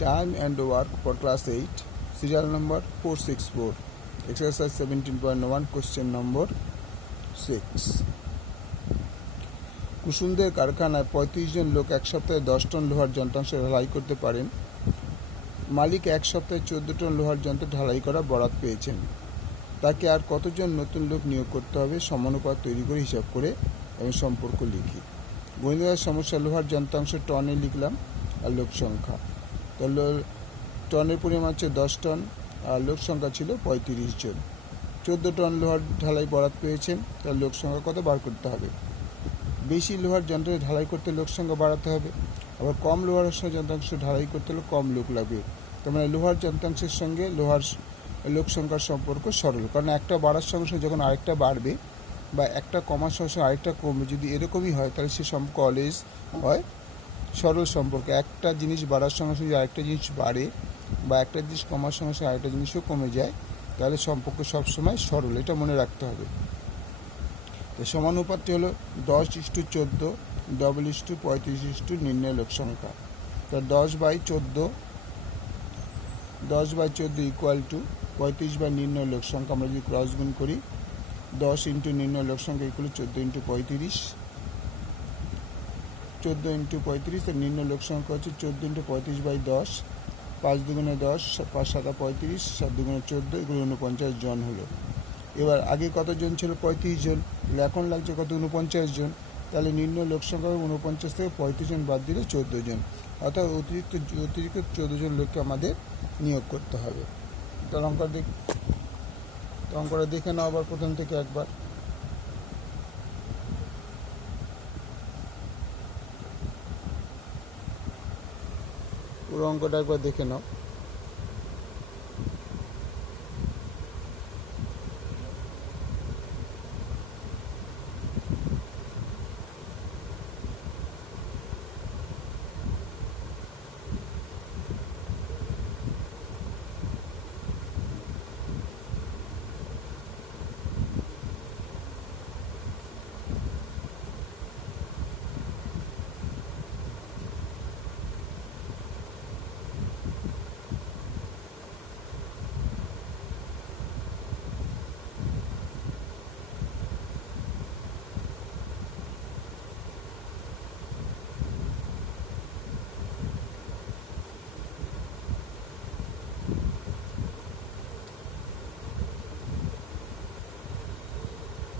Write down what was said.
Time and work for class 8, serial number 464, exercise 17.1, question number 6. কুসুমদের কারখানায় 35 জন লোক এক সপ্তাহে 10 টন লোহার যন্ত্রাংশ ঢালাই করতে পারেন। মালিক এক সপ্তাহে 14 টন লোহার যন্ত্র ঢালাই করা বরাত পেয়েছেন। তাকে আর কতজন নতুন লোক নিয়োগ করতে হবে সমানুপাত তৈরি করে হিসাব করে এবং সম্পর্ক লিখি। গণিতের সমস্যা, লোহার যন্ত্রাংশ টনে লিখলাম আর লোক সংখ্যা, তাহলে টনের পরিমাণ হচ্ছে 10 টন আর লোক সংখ্যা ছিল 35 জন। 14 টন লোহার ঢালাই বরাত পেয়েছেন, তার লোক সংখ্যা কত বার করতে হবে। বেশি লোহার যন্ত্র ঢালাই করতে লোক সংখ্যা বাড়াতে হবে, আবার কম লোহার যন্ত্রাংশ ঢালাই করতে হলে কম লোক লাগবে। তার মানে লোহার যন্ত্রাংশের সঙ্গে লোহার লোক সংখ্যার সম্পর্ক সরল, কারণ একটা বাড়ার সঙ্গে সঙ্গে যখন আরেকটা বাড়বে বা একটা কমার সঙ্গে সঙ্গে আরেকটা কমবে, যদি এরকমই হয় তাহলে সে সম্পর্ক অলওয়েজ হয় সরল সম্পর্ক। একটা জিনিস বাড়ার সঙ্গে সঙ্গে আরেকটা জিনিস বাড়ে বা একটা জিনিস কমার সঙ্গে সঙ্গে আরেকটা জিনিসও কমে যায়, তাহলে সম্পর্ক সবসময় সরল, এটা মনে রাখতে হবে। তো সমানুপাতটি হলো 10:14, =35 নির্ণয় লোক সংখ্যা। তো 10/14 ইকুয়াল টু 35 বাই নির্ণয় লোক সংখ্যা। আমরা যদি ক্রস গুণ করি, 10 ইন্টু নির্ণয় লোক সংখ্যা ইকুয়াল 14 ইন্টু 35, 14 ইন্টু 35, তো নির্ণয় লোক সংখ্যা হচ্ছে 14 ইন্টু 35/10, 5 দুগুণে 10, 5 7 35, 7 দুগুণে 14, এগুলো 49 জন হলো। এবার আগে কতজন ছিল? 35 জন, এখন লাগছে কত? 49 জন। তাহলে নির্ণয় লোক সংখ্যা 49 থেকে 35 জন বাদ দিলে 14 জন, অর্থাৎ অতিরিক্ত 14 জন লোককে আমাদের নিয়োগ করতে হবে। তাহলে অঙ্কটা দেখে নাও আবার প্রথম থেকে একবার। পুরো অঙ্কটা একবার দেখে নাও।